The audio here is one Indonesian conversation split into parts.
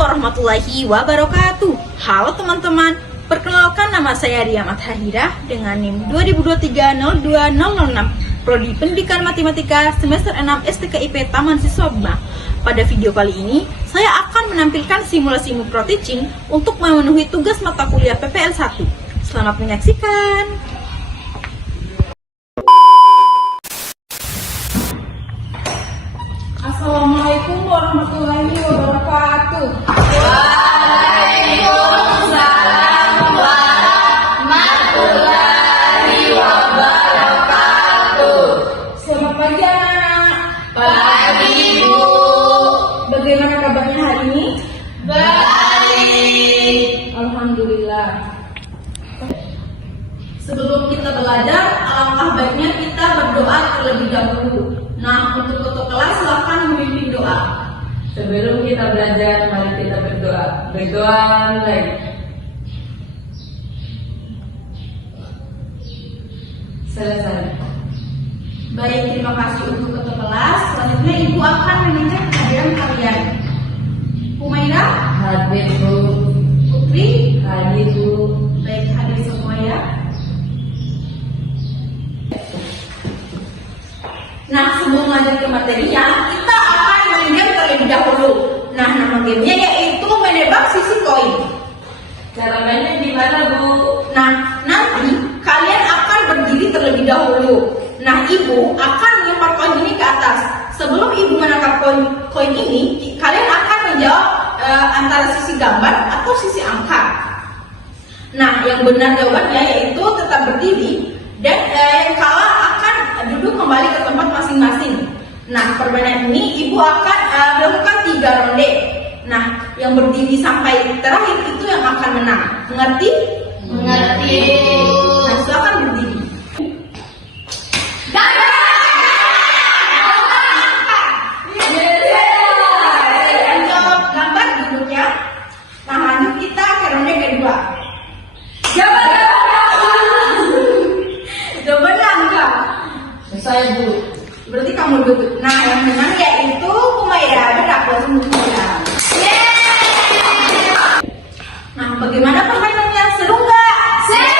warahmatullahi wabarakatuh. Halo teman-teman, perkenalkan nama saya Ria Mathahira dengan NIM 2023-02006, Prodi Pendidikan Matematika semester 6 STKIP Taman Siswa Bima. Pada video kali ini, saya akan menampilkan simulasi ilmu pro teaching untuk memenuhi tugas mata kuliah PPL 1. Selamat menyaksikan. Assalamualaikum warahmatullahi wabarakatuh. Waalaikumsalam warahmatullahi wabarakatuh. Selamat pagi anak-anak. Pagi Bu. Bagaimana kabarnya hari ini? Baik. Alhamdulillah. Sebelum kita belajar, alangkah baiknya kita berdoa terlebih dahulu. Nah, untuk ketua kelas silakan memimpin doa. Sebelum kita belajar, mari kita berdoa. Berdoa mulai. Selesai. Baik, terima kasih untuk ketua kelas. Selanjutnya Ibu akan mengecek kehadiran kalian. Humaira, Hadir Bu. Putri, Hadir Bu. baik hadir semua ya. Nah, sebelum lanjut ke materinya, kita akan main game terlebih dahulu. Nah, nama gamenya yaitu menebak sisi koin. Cara mainnya gimana Bu? Nah, nanti kalian akan berdiri terlebih dahulu. Nah, Ibu akan melempar koin ini ke atas. Sebelum Ibu menangkap koin ini, kalian akan menjawab antara sisi gambar atau sisi angka. Nah, yang benar jawabannya yaitu tetap berdiri dan yang kalah akan duduk kembali ke tempat masing-masing. Nah, permainan ini Ibu akan melakukan 3 ronde. Nah, yang berdiri sampai terakhir itu yang akan menang. Mengerti? Mengerti. Nah, silakan berdiri. Jawab gambar duduknya. Nah, lanjut kita ke ronde kedua. Jawabannya angka. Selesai Bu. Berarti kamu duduk. Nah, yang menang yaitu Humaira. Berak langsung Humaira. Nah, bagaimana permainannya? Seru nggak? Seru.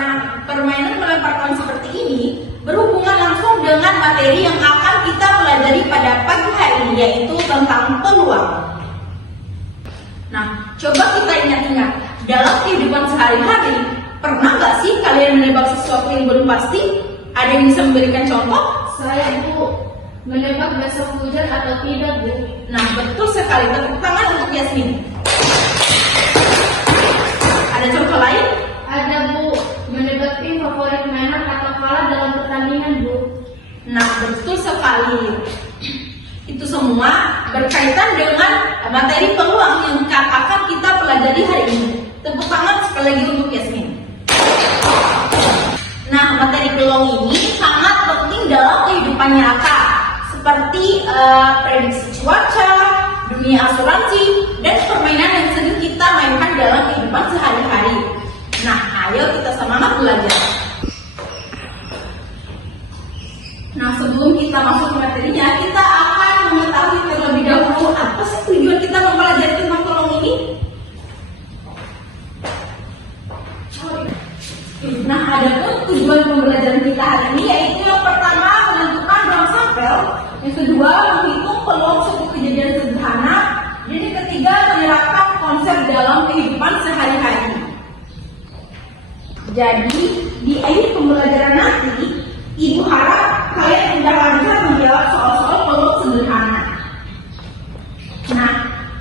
Nah, permainan melempar koin seperti ini berhubungan langsung dengan materi yang akan kita pelajari pada pagi hari ini, yaitu tentang peluang. Nah, coba kita ingat-ingat, dalam kehidupan sehari-hari, pernah nggak sih kalian menebak sesuatu yang belum pasti? Ada yang bisa memberikan contoh? Saya Bu, menebak besok hujan atau tidak Bu? Nah, betul sekali. Tepuk tangan untuk Yasmin. Ada contoh lain? Ada Bu, menebak tim favorit mainan atau kalah dalam pertandingan Bu. Nah, betul sekali. Itu semua berkaitan dengan materi peluang yang akan kita pelajari hari ini. Tepuk tangan sekali lagi untuk Yasmin. Nah, materi peluang ini sangat penting dalam kehidupan nyata, seperti prediksi cuaca, dunia asuransi, dan permainan yang sering kita mainkan dalam kehidupan sehari-hari. Nah, ayo kita semangat belajar. Nah, sebelum kita masuk ke materinya, kita akan mengetahui terlebih dahulu apa sih tujuan kita mempelajari tentang peluang ini. Nah, adapun tujuan pembelajaran kita hari ini yaitu yang pertama menentukan ruang sampel, yang kedua menghitung peluang suatu kejadian sederhana, dan yang ketiga menerapkan konsep dalam kehidupan sehari-hari. Jadi di akhir pembelajaran nanti, Ibu harap kalian sudah lancar menjawab soal-soal peluang sederhana. Nah,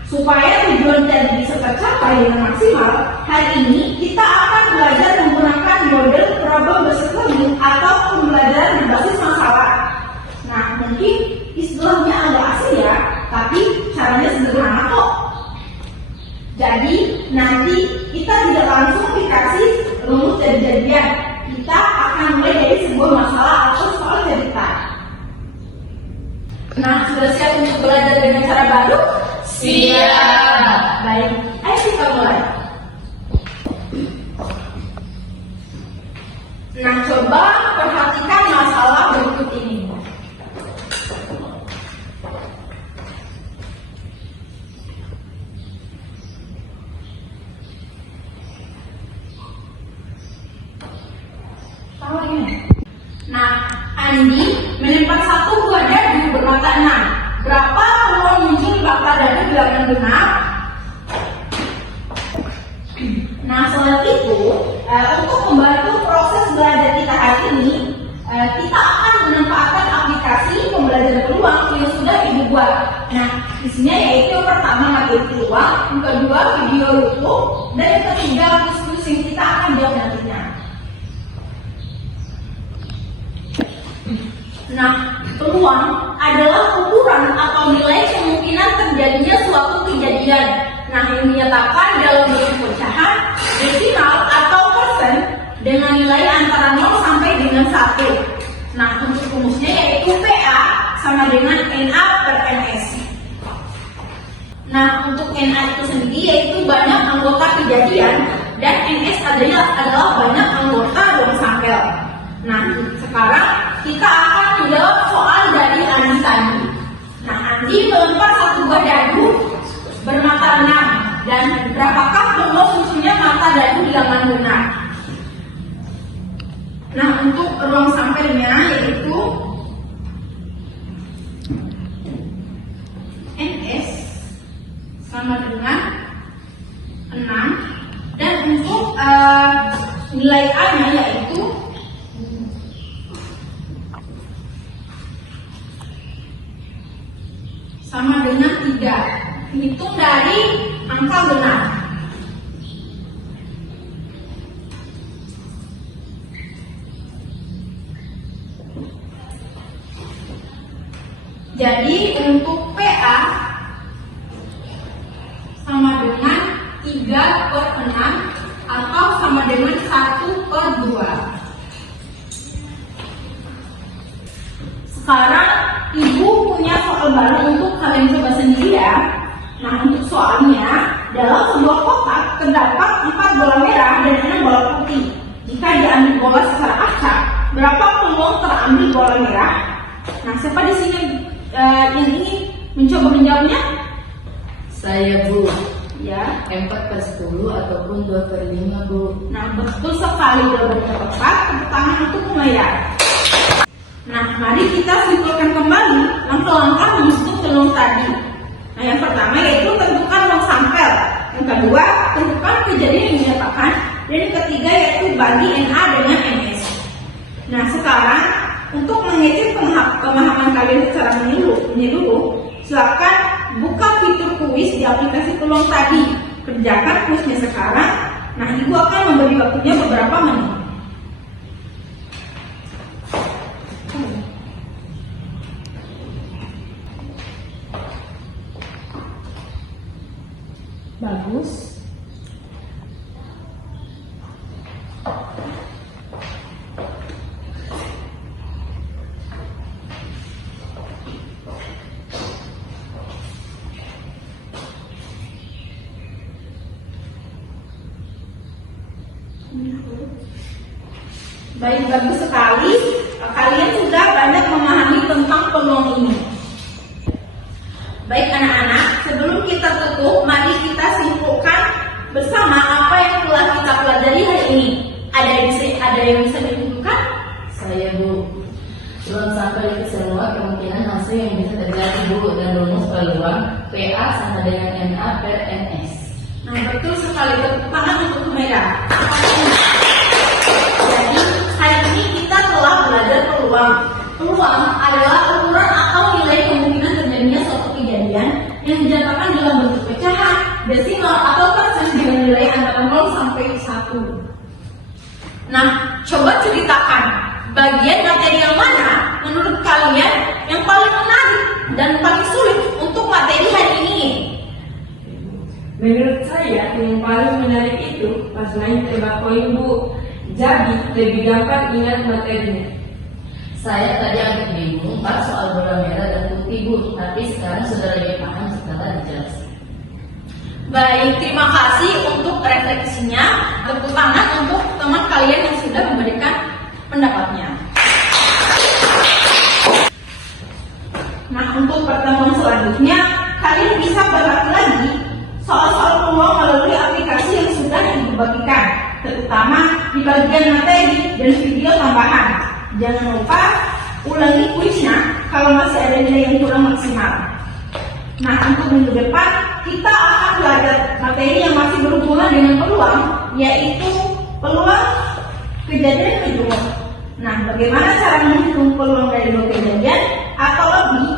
supaya tujuan tadi bisa tercapai dengan maksimal, hari ini kita akan belajar menggunakan model problem based learning atau pembelajaran berbasis masalah. Nah, mungkin istilahnya agak asing ya, tapi caranya sederhana kok. Jadi, nanti kita tidak langsung dikasih rumus dari jadian. Kita akan mulai dari sebuah masalah atau soal cerita. Nah, sudah siap untuk belajar dengan cara baru? Siap. Baik, ayo kita mulai. Nah, coba perhatikan masalah berikut ini. Andi melempar satu buah dadu bermata 6. Berapa peluang muncul mata dadu bilangan genap? Nah, selain itu, untuk membantu proses belajar kita hari ini, kita akan memanfaatkan aplikasi pembelajaran peluang yang sudah Ibu buat. Nah, isinya yaitu yang pertama materi peluang, yang kedua video YouTube, dan yang ketiga quiz yang kita akan jawab nantinya. Nah, peluang adalah ukuran atau nilai kemungkinan terjadinya suatu kejadian. Nah, yang dinyatakan dalam bentuk pecahan, desimal atau persen dengan nilai antara 0 sampai dengan 1. Nah, untuk rumusnya yaitu PA sama dengan NA per NS. Nah, untuk NA itu sendiri yaitu banyak anggota kejadian dan NS adalah banyak anggota dalam sampel. Nah, sekarang kita akan menjawab soal dari Andi tadi. Nah, Andi melempar satu buah dadu bermata 6 dan berapakah peluang munculnya mata dadu bilangan benar? Nah, untuk ruang sampelnya yaitu NS sama dengan 6 dan untuk nilai A-nya yaitu sama dengan 3. Hitung dari angka benar. Jadi untuk PA sama dengan 3 per 6 atau sama dengan 1 per 2. Sekarang Ibu punya soal baru untuk kalian coba sendiri ya. Nah, untuk soalnya, dalam sebuah kotak terdapat 4 bola merah dan 6 bola putih. Jika diambil bola secara acak, berapa peluang terambil bola merah? Nah, siapa di sini yang ingin mencoba menjawabnya? Saya, Bu. Ya. 4 per 10 ataupun 2 per 5, Bu. Nah, betul sekali jawabannya tepat. Tepuk tangan untuk Umayyah. Nah, mari kita simpulkan kembali langkah-langkah menghitung peluang tadi. Nah, yang pertama yaitu tentukan ruang sampel. Yang kedua, tentukan kejadian yang dinyatakan. Dan yang ketiga yaitu bagi NA dengan NS. Nah, sekarang untuk mengecek pemahaman kalian secara menyeluruh, silakan buka fitur kuis di aplikasi peluang tadi. Kerjakan kuisnya sekarang. Nah, Ibu akan memberi waktunya beberapa menit. Bagus. Baik, bagus sekali. Kalian sudah banyak memahami tentang peluang ini. Baik anak-anak, sebelum kita tutup, mari kita simpulkan bersama apa yang telah kita pelajari hari ini. Ada yang bisa ditentukan? Saya, Bu. Ruang sampel itu semua kemungkinan hasil yang bisa terjadi, Bu, dan rumus peluang PA sama dengan NA per NS. Nah, betul sekali. Tepuk tangan untuk Umayyah. Jadi, hari ini kita telah belajar peluang. Peluang adalah ukuran atau nilai kemungkinan terjadinya suatu kejadian yang dinyatakan dalam bentuk pecahan, desimal atau persen dengan nilai antara 0 sampai 1. Nah, coba ceritakan bagian materi yang mana menurut kalian yang paling menarik dan paling sulit untuk materi hari ini? Menurut saya yang paling menarik itu pas main tebak koin, Bu. Jadi lebih gampang ingat materinya. Saya tadi agak bingung pas soal bola merah dan putih, Bu, tapi sekarang sudah lebih paham setelah dijelaskan. Baik, terima kasih untuk refleksinya. Tepuk tangan untuk teman kalian yang sudah memberikan pendapatnya. Nah, untuk pertemuan selanjutnya, kalian bisa berlatih lagi soal-soal peluang melalui aplikasi yang sudah dibagikan, terutama di bagian materi dan video tambahan. Jangan lupa ulangi kuisnya kalau masih ada nilai yang kurang maksimal. Nah, untuk minggu depan kita akan belajar materi yang masih berhubungan dengan peluang, yaitu peluang kejadian kedua. Nah, bagaimana cara menghitung peluang dari dua kejadian atau lebih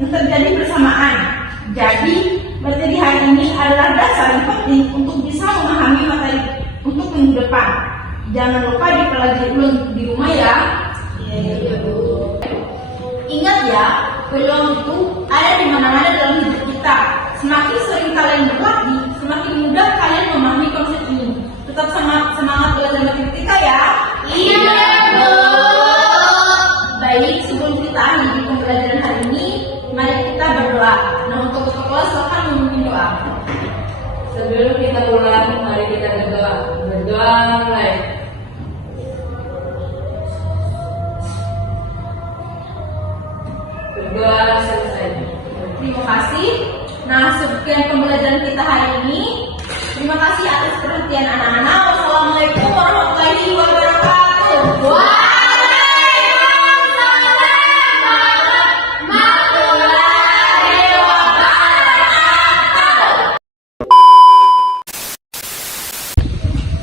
yang terjadi bersamaan. Jadi, materi hari ini adalah dasar yang penting untuk bisa memahami materi untuk minggu depan. Jangan lupa dipelajari ulang di rumah ya. Iya, Bu. Ingat ya, peluang itu ada di mana-mana dalam hidup kita. Semakin sering kalian berlatih, semakin mudah kalian memahami konsep ini. Tetap semangat belajar matematika ya. Iya, Bu. Baik, sebelum kita akhiri pembelajaran hari ini, mari kita berdoa. Nah, untuk kelas silakan memimpin doa. Sebelum kita pulang, mari kita berdoa. Berdoa mulai. Berdoa selesai. Terima kasih. Nah, sekian pembelajaran kita hari ini. Terima kasih atas perhatian anak-anak. Wassalamualaikum warahmatullahi wabarakatuh.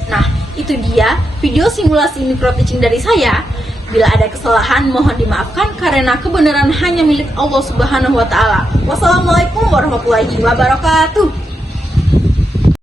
Nah, itu dia video simulasi micro teaching dari saya. Bila ada kesalahan, mohon dimaafkan karena kebenaran hanya milik Allah Subhanahu wa Ta'ala. Wassalamualaikum warahmatullahi wabarakatuh.